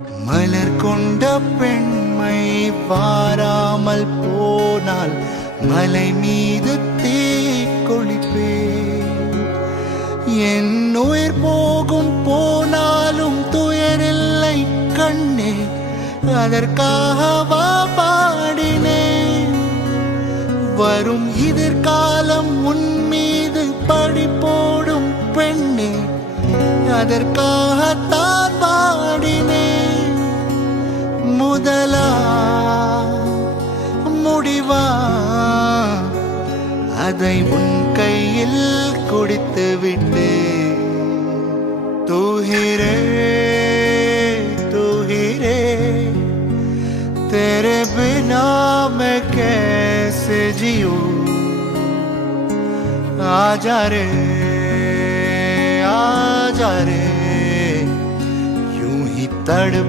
மலர் கொண்ட பெண்மை வாராமல் போனால் மலை மீது தீ கொளிப்பே. என் உயிர் போகும் போனாலும் துயரில்லை கண்ணே, அதற்காகவா பாடினேன். வரும் எதிர்காலம் உன் மீது பழி போடும் பெண்ணே, அதற்காகத்தான் பாடினேன். முதலா முடிவா அதை உன் கையில் கொடுத்து விட்டு. तू ही रे तेरे बिना मैं कैसे जियूं. आजा रे यूं ही तड़